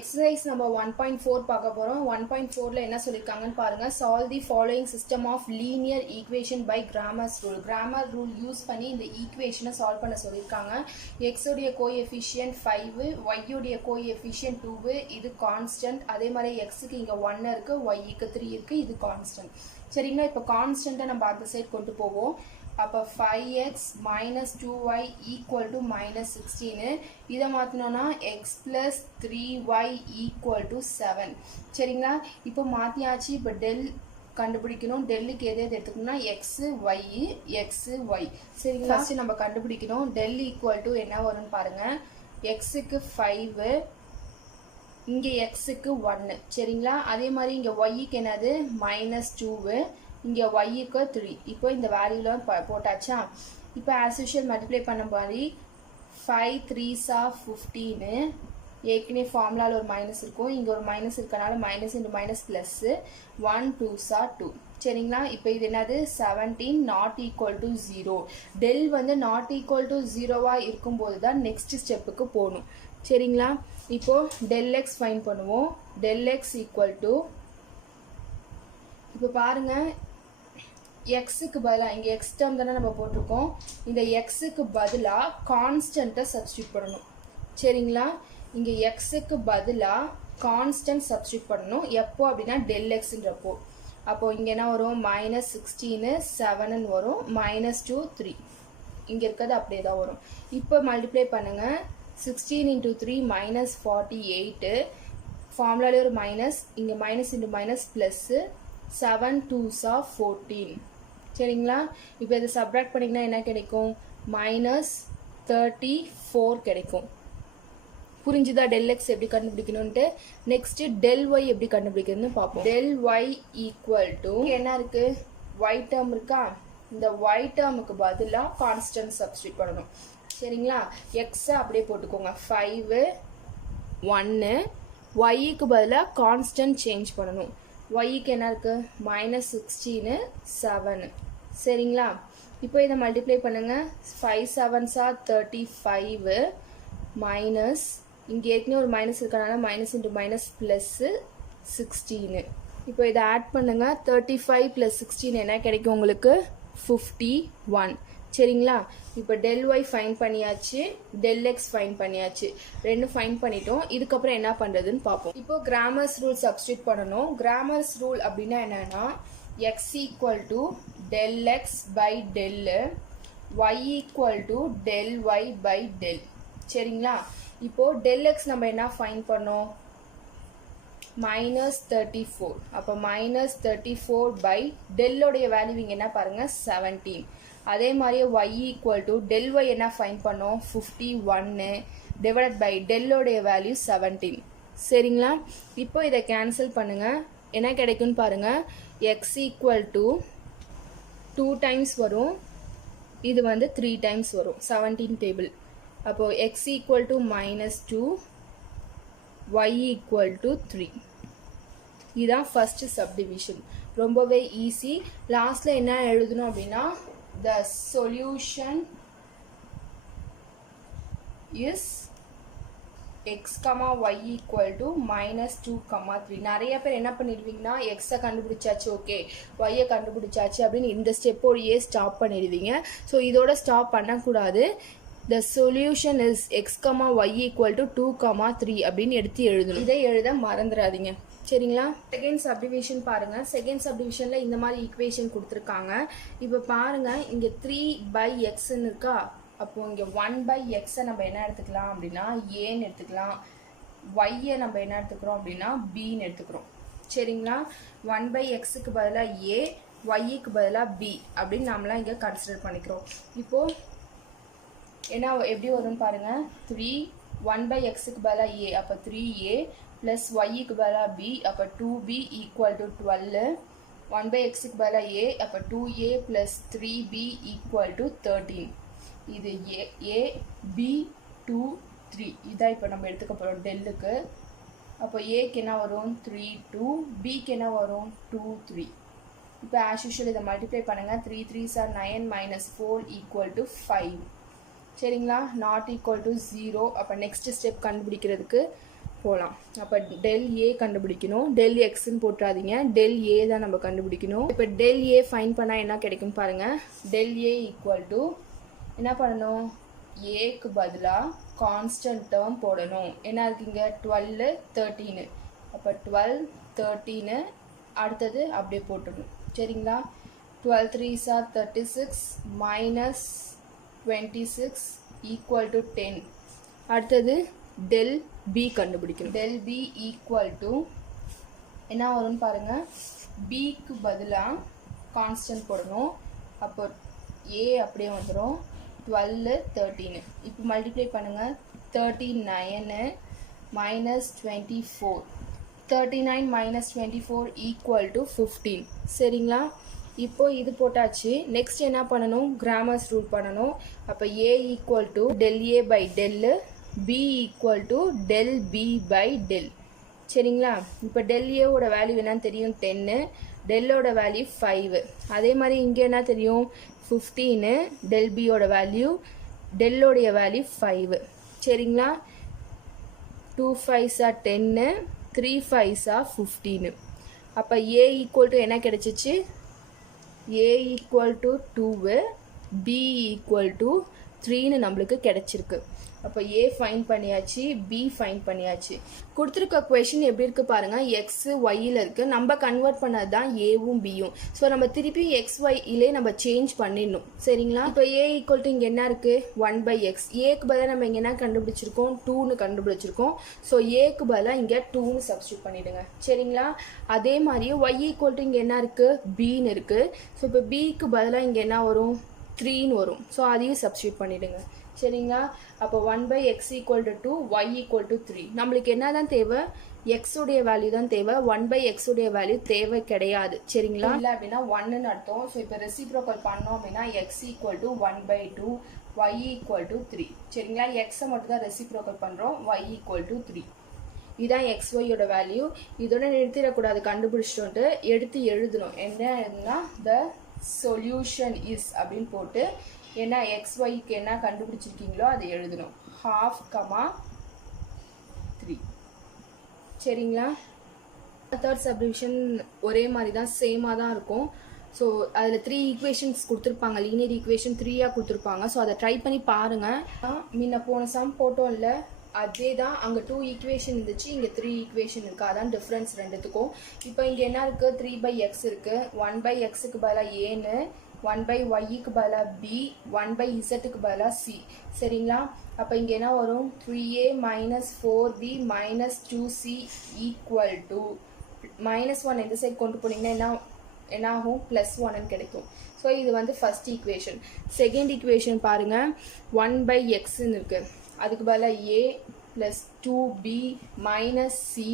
Exercise number 1.4 பார்க்க போறோம். 1.4ல என்ன சொல்லிருக்காங்கன்னு பாருங்க. Solve the following system of linear equation by Cramer's rule. Cramer rule use பண்ணி இந்த ஈக்குவேஷனை சால்வ் பண்ண சொல்லிருக்காங்க. x உடைய கோஎஃபிஷியன்ட் 5, y உடைய கோஎஃபிஷியன்ட் 2, இது கான்ஸ்டன்ட். அதே மாதிரி x க்கு இங்க 1 இருக்கு, y க்கு 3 இருக்கு, இது கான்ஸ்டன்ட். சரிங்களா? இப்போ கான்ஸ்டன்ட்டை நம்ம அந்த சைடு கொண்டு போவோம். அப்போ 5x minus 2y equal to minus 16. இதை மாற்றினோன்னா x plus 3y equal to 7. சரிங்களா? இப்போ மாற்றியாச்சு. இப்போ டெல் கண்டுபிடிக்கணும். டெல்லுக்கு எது எது எடுத்துக்கணும்னா x, y. சரிங்களா? ஃபர்ஸ்ட் நம்ம கண்டுபிடிக்கணும். டெல் ஈக்குவல் டு என்ன வரும்னு பாருங்க. xக்கு 5, இங்கே xக்கு 1. சரிங்களா? அதே மாதிரி இங்கே yக்கு என்னது -2, இங்கே yக்கு 3. இப்போ இந்த வேல்யூலாம் போட்டாச்சா? இப்போ ஆஸ் யூஷுவல் மல்டிப்ளை பண்ண மாதிரி 5 3s are 15. ஏற்கனவே ஃபார்முலாவில் ஒரு மைனஸ் இருக்கும், இங்கே ஒரு மைனஸ் இருக்கனால minus into minus plus 1 2s are 2. சரிங்களா? இப்போ இது என்னது 17 நாட் ஈக்குவல் டு 0. டெல் வந்து நாட் ஈக்குவல் டு 0வாக இருக்கும்போது தான் நெக்ஸ்ட் ஸ்டெப்புக்கு போகணும். சரிங்களா? இப்போ டெல் எக்ஸ் ஃபைன் பண்ணுவோம். டெல் எக்ஸ் ஈக்குவல் டு, இப்போ பாருங்க, எக்ஸுக்கு பதிலாக இங்கே எக்ஸ் டேர்ம் தானே நம்ம போட்டிருக்கோம், இந்த எக்ஸுக்கு பதிலாக கான்ஸ்டன்ட்டை சப்ஸ்டியூட் பண்ணணும். சரிங்களா? இங்கே எக்ஸுக்கு பதிலாக கான்ஸ்டன்ட் சப்ஸ்டியூட் பண்ணணும். எப்போ அப்படின்னா டெல் எக்ஸ்ன்றப்போ. அப்போது இங்கே என்ன வரும்? -16 7 வரும், -2 3. இங்கே இருக்கிறது அப்படியே தான் வரும். இப்போ மல்டிப்ளை பண்ணுங்கள். 16 × 3 -48. ஃபார்முலாலே ஒரு மைனஸ், இங்கே minus into minus plus 7 2s are 14. சரிங்களா? இப்போ இதை சப்ராக்ட் பண்ணிங்கன்னா என்ன கிடைக்கும்? -34 கிடைக்கும். புரிஞ்சுதா டெல் எக்ஸ் எப்படி கண்டுபிடிக்கணும்ட்டு? நெக்ஸ்ட் டெல் ஒய் எப்படி கண்டுபிடிக்கணும்னு பார்ப்போம். டெல் ஒய் ஈக்குவல் டு என்ன இருக்கு? ஒய் டேர்ம் இருக்கா? இந்த ஒய் டேர்முக்கு பதிலாக கான்ஸ்டன்ட் சப்ஸ்டியூட் பண்ணணும். சரிங்களா? எக்ஸை அப்படியே போட்டுக்கோங்க. 5 1, ஒய்க்கு பதிலாக கான்ஸ்டன்ட் சேஞ்ச் பண்ணணும். ஒய்க்கு என்ன இருக்கு? -16 7. சரிங்களா? இப்போ இதை மல்டிப்ளை பண்ணுங்க. 5 7s are 35 மைனஸ், இங்கே ஏற்கனவே ஒரு மைனஸ் இருக்கனால மைனஸ் இன்டு மைனஸ் ப்ளஸ் 16. இப்போ இதை ஆட் பண்ணுங்க. 35 + 16 என்ன கிடைக்கும் உங்களுக்கு? 51. சரிங்களா? இப்போ டெல் ஒய் ஃபைன் பண்ணியாச்சு, டெல் எக்ஸ் ஃபைன் பண்ணியாச்சு, ரெண்டும் ஃபைன் பண்ணிட்டோம். இதுக்கப்புறம் என்ன பண்ணுறதுன்னு பார்ப்போம். இப்போ கிராமர்ஸ் ரூல் சப்ஸ்டியூட் பண்ணணும். கிராமர்ஸ் ரூல் அப்படின்னா என்னன்னா, X equal to del X by del, Y equal to del Y by del. சரிங்களா? இப்போ டெல் எக்ஸ் நம்ம என்ன ஃபைன் பண்ணோம்? -34. அப்போ -34 பை டெல்லோடைய வேல்யூ இங்கே என்ன பாருங்க? 17. அதே மாதிரியே y equal to del Y என்ன ஃபைன் பண்ணோம்? 51 டிவைட் பை டெல்லோடைய வேல்யூ 17. சரிங்களா? இப்போ இதை கேன்சல் பண்ணுங்க. என்ன கிடைக்கும்னு பாருங்க. எக்ஸ் ஈக்குவல் டு 2 டைம்ஸ் வரும், இது வந்து 3 டைம்ஸ் வரும். 17 டேபிள். அப்போ X equal to -2, y equal to 3. இதுதான் ஃபர்ஸ்ட் சப்டிவிஷன். ரொம்பவே ஈஸி. லாஸ்ட்ல என்ன எழுதணும் அப்படின்னா, the solution is x, y equal to -2, 3. நிறைய பேர் என்ன பண்ணிடுவீங்கன்னா, எக்ஸை கண்டுபிடிச்சாச்சு, ஓகே ஒய்யை கண்டுபிடிச்சாச்சு அப்படின்னு இந்த ஸ்டெப்போடையே ஸ்டாப் பண்ணிடுவீங்க. ஸோ இதோட ஸ்டாப் பண்ணக்கூடாது. the solution is x, y equal to 2, 3 அப்படின்னு எடுத்து எழுதணும். இதை எழுத மறந்துடாதீங்க. சரிங்களா? செகண்ட் சப்டிவிஷன் பாருங்க. செகண்ட் சப்டிவிஷன்ல இந்த மாதிரி ஈக்குவேஷன் கொடுத்துருக்காங்க. இப்போ பாருங்க, இங்க 3/xன்னு இருக்கா? அப்போ இங்க 1/xை நம்ம என்ன எடுத்துக்கலாம் அப்படின்னா ஏன்னு எடுத்துக்கலாம். ஒய்யை நம்ம என்ன எடுத்துக்கிறோம் அப்படின்னா பின்னு எடுத்துக்கிறோம். சரிங்களா? 1/xக்கு பதிலாக ஏ, ஒய்க்கு பதிலாக பி அப்படின்னு நம்மளாம் இங்கே கன்சிடர் பண்ணிக்கிறோம். இப்போ என்ன எப்படி வரும்னு பாருங்க. 3 1/xக்கு பதிலாக ஏ, அப்போ 3a ப்ளஸ் ஒய்க்கு பதிலாக பி, அப்போ 2b ஈக்குவல் டு 12. 1/xக்கு பதிலாக ஏ, அப்போ 2a plus 3b equal to 13. இது a b 2 3. இதான் இப்போ நம்ம எடுத்துக்க போகிறோம் டெல்லுக்கு. அப்போ ஏக்கு என்ன வரும்? 3 2, பிக்கு என்ன வரும்? 2 3. இப்போ ஆஸ் யூஷுவல் இதை மல்டிப்ளை பண்ணுங்கள். 3 3s are 9 -4 ஈக்குவல் டு 5. சரிங்களா? Not equal to 0. அப்போ நெக்ஸ்ட் ஸ்டெப் கண்டுபிடிக்கிறதுக்கு போகலாம். அப்போ டெல் ஏ கண்டுபிடிக்கணும். டெல் எக்ஸ்ன்னு போட்டுறாதீங்க, டெல் ஏ தான் நம்ம கண்டுபிடிக்கணும். இப்போ டெல் ஏ ஃபைன் பண்ணால் என்ன கிடைக்கும் பாருங்கள். டெல் ஏ ஈக்குவல் டு என்ன பண்ணணும், ஏக்கு பதிலாக கான்ஸ்டன்ட் டேர்ம் போடணும். என்ன இருக்குங்க 12 13. அப்போ 12 13 அடுத்தது அப்படியே போட்டுடணும். சரிங்களா. 12 3s are 36 minus 26 equal to 10. அடுத்தது டெல் பி கண்டுபிடிக்கணும். டெல் பி ஈக்குவல் டு என்ன வரும்னு பாருங்கள். பிக்கு பதிலாக கான்ஸ்டன்ட் போடணும். அப்போ ஏ அப்படியே வந்துடும் 12 13. இப்போ மல்டிப்ளை பண்ணுங்கள். 39 minus 24. 39 minus 24 equal to 15. சரிங்களா. இப்போ இது போட்டாச்சு. நெக்ஸ்ட் என்ன பண்ணணும், கிராமர்ஸ் ரூல் பண்ணணும். அப்போ A equal to del A by del, B equal to del B by del. சரிங்களா. இப்போ டெல் ஏவோட வேல்யூ என்னன்னு தெரியும் 10, டெல்லோட வேல்யூ 5. அதே மாதிரி இங்கே என்ன தெரியும் 15, டெல் பியோட வேல்யூ, டெல்லோடைய வேல்யூ 5. சரிங்களா. 2 5s are 10, 3 5s are 15. அப்போ ஏ ஈக்குவல் டு என்ன கிடைச்சிச்சு, A equal to 2, B equal to 3ன்னு நம்மளுக்கு கிடைச்சிருக்கு. அப்போ ஏ ஃபைன் பண்ணியாச்சு, பி ஃபைன் பண்ணியாச்சு. கொடுத்துருக்க கொஷின் எப்படி இருக்குது பாருங்கள். எக்ஸு ஒய்யில் இருக்குது, நம்ம கன்வெர்ட் பண்ணது தான் ஏவும் பியும். ஸோ நம்ம திருப்பியும் எக்ஸ் ஒய்யிலே நம்ம சேஞ்ச் பண்ணிடணும். சரிங்களா. இப்போ ஏ ஈக்குவல் டு இங்கே என்ன இருக்குது 1/x. ஏக்கு பதிலாக நம்ம இங்கே என்ன கண்டுபிடிச்சிருக்கோம் 2ன்னு கண்டுபிடிச்சிருக்கோம். ஸோ ஏக்கு பதிலாக இங்கே 2ன்னு சப்ஸ்டியூட் பண்ணிவிடுங்க. சரிங்களா. அதே மாதிரியே ஒய் ஈக்குவல் டு இங்கே என்ன இருக்குது பின்னு இருக்குது. ஸோ இப்போ பிக்கு பதிலாக இங்கே என்ன வரும் 3ன்னு வரும். ஸோ அதையும் சப்ஸ்டியூட் பண்ணிவிடுங்க. சரிங்களா. அப்போ 1/x equal to 2, Y equal to 3. நம்மளுக்கு என்ன தான் தேவை, எக்ஸுடைய வேல்யூ தான் தேவை, 1/x உடைய வேல்யூ தேவை கிடையாது. சரிங்களா. இல்லை அப்படின்னா 1ன்னு அர்த்தம். ஸோ இப்போ ரெசிப்ரோக்கல் பண்ணோம் அப்படின்னா X equal to 1/2, Y equal to 3. சரிங்களா. எக்ஸை மட்டும் தான் ரெசிப்ரோக்கல் பண்ணுறோம், ஒய் ஈக்குவல் டு 3. இதுதான் எக்ஸ் ஒய்யோட வேல்யூ. இதோட நிறுத்திடக்கூடாது, கண்டுபிடிச்சிட்டு எடுத்து எழுதணும். என்ன எழுதுனா த சொல்யூஷன் இஸ் அப்படின்னு போட்டு என்ன எக்ஸ் ஒய்க்கு என்ன கண்டுபிடிச்சிருக்கீங்களோ அதை எழுதணும். 1/2, 3. சரிங்களா. தேர்ட் சப்டிவிஷன் ஒரே மாதிரி தான், சேமாக தான் இருக்கும். ஸோ அதில் 3 ஈக்குவேஷன்ஸ் கொடுத்துருப்பாங்க, லீனியர் ஈக்குவேஷன் 3யாக கொடுத்துருப்பாங்க. ஸோ அதை ட்ரை பண்ணி பாருங்கள். முன்ன போன சம் போட்டோம் இல்லை, அதே தான். அங்கே 2 ஈக்குவேஷன் இருந்துச்சு, இங்கே 3 ஈக்குவேஷன் இருக்குது. அதான் டிஃப்ரென்ஸ் ரெண்டுத்துக்கும். இப்போ இங்கே என்ன இருக்குது 3/x இருக்குது. 1/xக்கு பதிலாக ஏன்னு, 1/yக்கு பதிலாக பி, 1/zக்கு பதிலாக சி. சரிங்களா. அப்போ இங்கே என்ன வரும் 3a - 4b - 2c equal to -1 இந்த சைட் கொண்டு போனீங்கன்னா என்ன ஆகும் +1ன்னு கிடைக்கும். ஸோ இது வந்து ஃபர்ஸ்ட் ஈக்குவேஷன். செகண்ட் ஈக்குவேஷன் பாருங்கள். 1/xன்னு இருக்குது, அதுக்கு பதிலாக a + 2b - c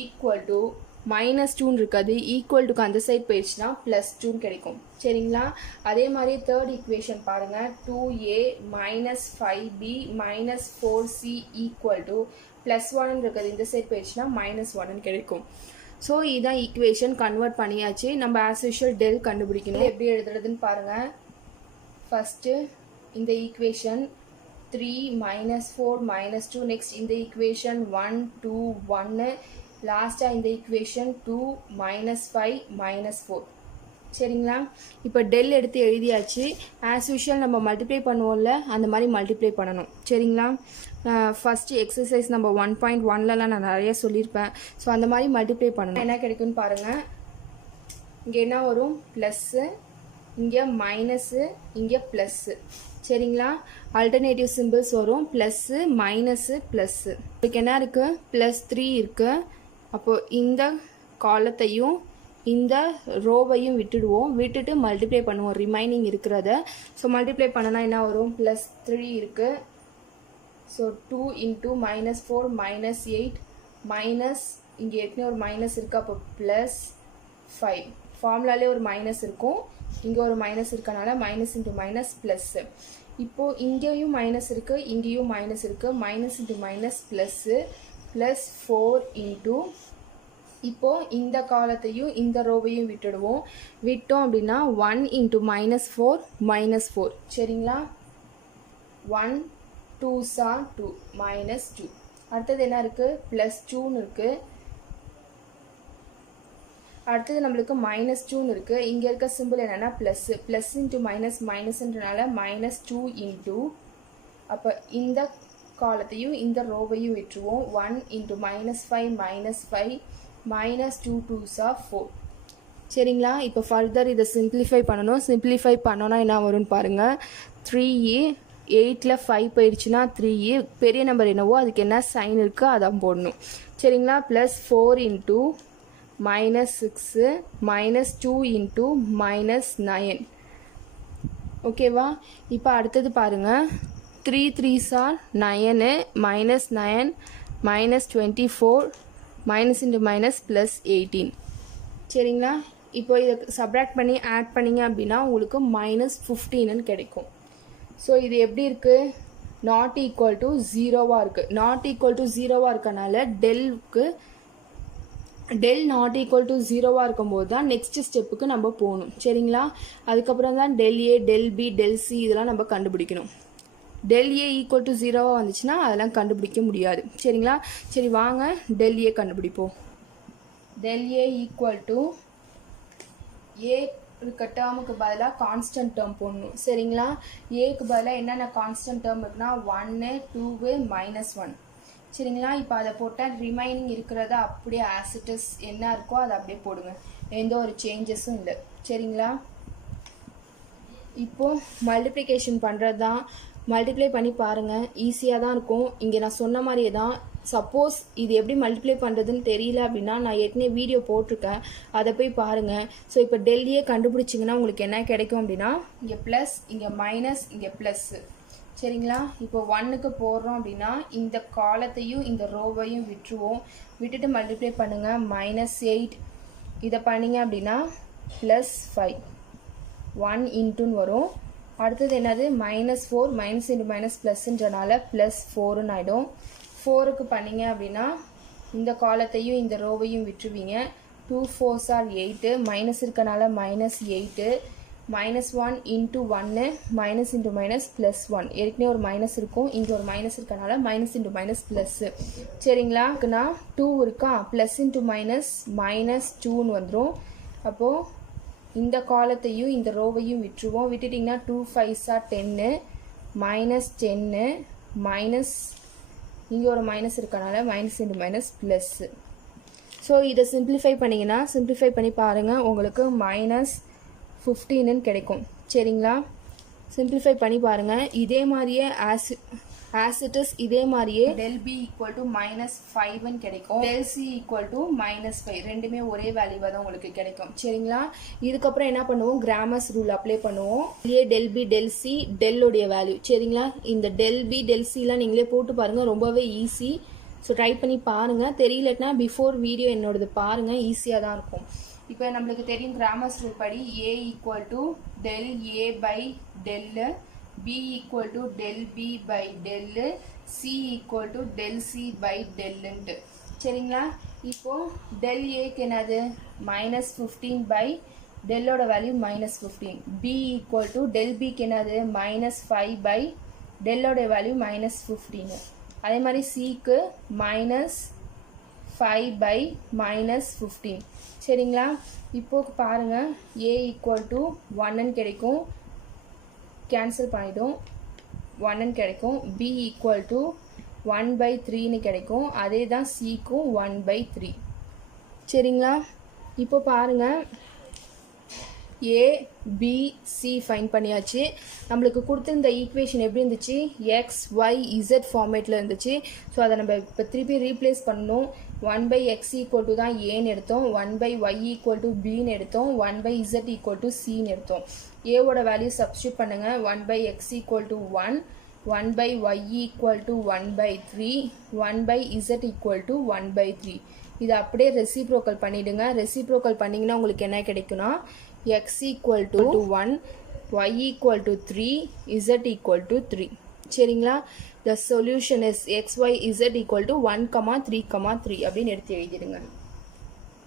equal to -2ன்னு இருக்காது, ஈக்குவல் டுக்கு அந்த சைட் போயிடுச்சுன்னா +2ன்னு கிடைக்கும். சரிங்களா. அதே மாதிரி தேர்ட் ஈக்குவேஷன் பாருங்கள். 2a - 5b - 4c equal to +1ன்னு இருக்குது, இந்த சைட் போயிடுச்சுன்னா -1ன்னு கிடைக்கும். ஸோ இதுதான் ஈக்குவேஷன், கன்வெர்ட் பண்ணியாச்சு. நம்ம ஆஸ் யூஷுவல் டெல் கண்டுபிடிக்கணும். எப்படி எழுதுறதுன்னு பாருங்கள். ஃபஸ்ட்டு இந்த ஈக்குவேஷன் 3 - 4 - 2. நெக்ஸ்ட் இந்த ஈக்குவேஷன் 1 2 1. லாஸ்ட்டாக இந்த ஈக்குவேஷன் 2 - 5 - 4. சரிங்களா. இப்போ டெல் எடுத்து எழுதியாச்சு. ஆஸ் யூஷுவல் நம்ம மல்டிப்ளை பண்ணுவோம்ல, அந்த மாதிரி மல்டிப்ளை பண்ணணும். சரிங்களா. ஃபஸ்ட்டு எக்ஸசைஸ் நம்ம 1.1லலாம் நான் நிறைய சொல்லியிருப்பேன். ஸோ அந்த மாதிரி மல்டிப்ளை பண்ணணும். என்ன கிடைக்குன்னு பாருங்கள். இங்கே என்ன வரும் ப்ளஸ்ஸு, இங்கே மைனஸு, இங்கே ப்ளஸ்ஸு. சரிங்களா. ஆல்டர்னேட்டிவ் சிம்பிள்ஸ் வரும், ப்ளஸ்ஸு மைனஸு ப்ளஸ்ஸு. இதுக்கு என்ன இருக்குது +3 இருக்குது. அப்போது இந்த காலத்தையும் இந்த ரோவையும் விட்டுடுவோம், விட்டுட்டு மல்டிப்ளை பண்ணுவோம் ரிமைனிங் இருக்கிறத. ஸோ மல்டிப்ளை பண்ணனா என்ன வரும் +3 இருக்குது. ஸோ 2 × -4 -8 மைனஸ் இங்கே ஏற்கனவே ஒரு மைனஸ் இருக்குது, அப்போ +5. ஃபார்முலாலே ஒரு மைனஸ் இருக்கும், இங்கே ஒரு மைனஸ் இருக்கனால மைனஸ் இன்ட்டு மைனஸ் ப்ளஸ்ஸு. இப்போது இங்கேயும் மைனஸ் இருக்குது, இங்கேயும் மைனஸ் இருக்குது, minus into minus plus +4 into இப்போது இந்த காலத்தையும் இந்த ரோவையும் விட்டுடுவோம். விட்டோம் அப்படின்னா 1 × -4 -4. சரிங்களா. 1 2s are 2 -2. அடுத்தது என்ன இருக்குது +2 இருக்குது. அடுத்தது நம்மளுக்கு -2 இருக்குது. இங்கே இருக்க சிம்பிள் என்னென்னா ப்ளஸ் இன்ட்டு மைனஸ்ன்றனால -2 இன்ட்டு, அப்போ இந்த காலத்தையும் இந்த ரோவையும் விட்டுருவோம். 1 × -5 -2 2s are 4. சரிங்களா? இப்போ ஃபர்தர் இதை சிம்பிளிஃபை பண்ணணும். சிம்பிளிஃபை பண்ணோன்னா என்ன வரும்னு பாருங்கள். 3a 8ல் 5 போயிடுச்சுன்னா 3a, பெரிய நம்பர் என்னவோ அதுக்கு என்ன சைன் இருக்கோ அதான் போடணும். சரிங்களா? +4 × -6 -2 × -9. ஓகேவா? இப்போ அடுத்தது பாருங்கள். 3 3s are 9 -9 -24 -× +18. சரிங்களா? இப்போ இதை சப்ராக்ட் பண்ணி ஆட் பண்ணிங்க அப்படின்னா உங்களுக்கு -15ன்னு கிடைக்கும். ஸோ இது எப்படி இருக்குது? நாட் ஈக்குவல் டு 0வாக இருக்குது. நாட் ஈக்குவல் டு 0வாக இருக்கனால டெல் நாட் ஈக்குவல் டு 0வாக இருக்கும்போது தான் நெக்ஸ்ட் ஸ்டெப்புக்கு நம்ம போகணும். சரிங்களா? அதுக்கப்புறம் தான் ΔA ΔB ΔC இதெல்லாம் நம்ம கண்டுபிடிக்கணும். ΔA ஈக்குவல் டு 0வாக வந்துச்சுன்னா அதெல்லாம் கண்டுபிடிக்க முடியாது. சரிங்களா? சரி வாங்க ΔA கண்டுபிடிப்போம். ΔA ஈக்குவல் டு ஏ இருக்க டேர்முக்கு பதிலாக கான்ஸ்டன்ட் டேர்ம் போடணும். சரிங்களா? ஏக்கு பதிலாக என்னென்ன கான்ஸ்டன்ட் டேர்ம் இருக்குன்னா 1 2 -1. சரிங்களா? இப்போ அதை போட்டால் ரிமைனிங் இருக்கிறத அப்படியே ஆஸ் இட் இஸ் என்ன இருக்கோ அதை அப்படியே போடுங்க. எந்த ஒரு சேஞ்சஸும் இல்லை. சரிங்களா? இப்போது மல்டிப்ளிகேஷன் பண்ணுறது தான். மல்டிப்ளை பண்ணி பாருங்கள், ஈஸியாக தான் இருக்கும். இங்கே நான் சொன்ன மாதிரியே தான். சப்போஸ் இது எப்படி மல்டிப்ளை பண்ணுறதுன்னு தெரியல அப்படின்னா நான் ஏற்கனவே வீடியோ போட்டிருக்கேன், அதை போய் பாருங்கள். ஸோ இப்போ ΔA கண்டுபிடிச்சிங்கன்னா உங்களுக்கு என்ன கிடைக்கும் அப்படின்னா இங்கே ப்ளஸ், இங்கே மைனஸ், இங்கே ப்ளஸ்ஸு. சரிங்களா? இப்போ 1க்கு போடுறோம் அப்படின்னா இந்த காலத்தையும் இந்த ரோவையும் விட்டுருவோம். விட்டுட்டு மல்டிப்ளை பண்ணுங்கள். -8 இதை பண்ணிங்க அப்படின்னா +5 1 இன்ட்டுன்னு வரும். அடுத்தது என்னது -4 -× +ன்றனால +4ன்னு ஆகிடும். 4க்கு பண்ணிங்க அப்படின்னா இந்த காலத்தையும் இந்த ரோவையும் விட்டுருவீங்க. 2 4s are 8 மைனஸ் இருக்கனால -8 -1 × 1 -× +1. ஏற்கனவே ஒரு மைனஸ் இருக்கும், இங்கே ஒரு மைனஸ் இருக்கனால -× +. சரிங்களா? இருக்குன்னா 2 இருக்கா, +× -2ன்னு வந்துடும். அப்போது இந்த காலத்தையும் இந்த ரோவையும் விட்டுருவோம். விட்டுட்டிங்கன்னா 2 5s are 10 -10 மைனஸ், இங்கே ஒரு மைனஸ் இருக்கனால -× +. ஸோ இதை சிம்பிளிஃபை பண்ணிங்கன்னா சிம்பிளிஃபை பண்ணி பாருங்கள், உங்களுக்கு -15ன்னு கிடைக்கும். சரிங்களா? சிம்பிளிஃபை பண்ணி பாருங்கள். இதே மாதிரியே ஆஸ் இட் இஸ் இதே மாதிரியே ΔB ஈக்குவல் டு -5ன்னு கிடைக்கும். ΔC ஈக்குவல் டு -5 ரெண்டுமே ஒரே வேல்யூவாக தான் உங்களுக்கு கிடைக்கும். சரிங்களா? இதுக்கப்புறம் என்ன பண்ணுவோம், கிராமர்ஸ் ரூல் அப்ளை பண்ணுவோம். இல்லையே ΔB ΔC டெல்லுடைய வேல்யூ. சரிங்களா? இந்த ΔB ΔCலாம் நீங்களே போட்டு பாருங்கள், ரொம்பவே ஈஸி. ஸோ ட்ரை பண்ணி பாருங்கள். தெரியலன்னா பிஃபோர் வீடியோ என்னோடது பாருங்கள், ஈஸியாக தான் இருக்கும். இப்போ நம்மளுக்கு தெரியும் கிராமர்ஸ் ரூல் படி A equal to ΔA by del, B equal to ΔB by del, C equal to ΔC by டெல்லுன்ட்டு. சரிங்களா? இப்போது ΔAக்கு என்னது -15 பை டெல்லோட வேல்யூ -15. B ஈக்குவல் டு ΔBக்கு என்னது -5 பை டெல்லோட வேல்யூ -15. அதே மாதிரி சிக்கு -5 பை -15. சரிங்களா? இப்போது பாருங்கள், A ஈக்குவல் டு 1ன்னு கிடைக்கும், கேன்சல் பண்ணிவிடும், 1ன்னு கிடைக்கும். B ஈக்குவல் டு 1/3ன்னு கிடைக்கும். அதே தான் சிக்கும் 1/3. சரிங்களா? இப்போ பாருங்கள், A B C ஃபைன் பண்ணியாச்சு. நம்மளுக்கு கொடுத்துருந்த ஈக்குவேஷன் எப்படி இருந்துச்சு, X Y Z ஃபார்மேட்டில் இருந்துச்சு. ஸோ அதை நம்ம இப்போ திருப்பி ரீப்ளேஸ் பண்ணணும். 1/x ஈக்குவல் டு தான் ஏன்னு எடுத்தோம், 1/y ஈக்குவல் டு பின்னு எடுத்தோம், 1/z ஈக்குவல் டு சின்னு எடுத்தோம். ஏவோட வேல்யூ சப்ஸ்டியூட் பண்ணுங்கள். 1/x equal to 1, 1/y equal to 1/3, 1/z equal to 1/3. இதை அப்படியே ரெசிப்ரோக்கல் பண்ணிவிடுங்க. ரெசிப்ரோக்கல் பண்ணிங்கன்னா உங்களுக்கு என்ன கிடைக்குன்னா x equal to 1, y equal to 3, z equal to 3. சரிங்களா? the solution is x y z equal to 1, 3, 3 அப்படின்னு எடுத்து எழுதிடுங்க.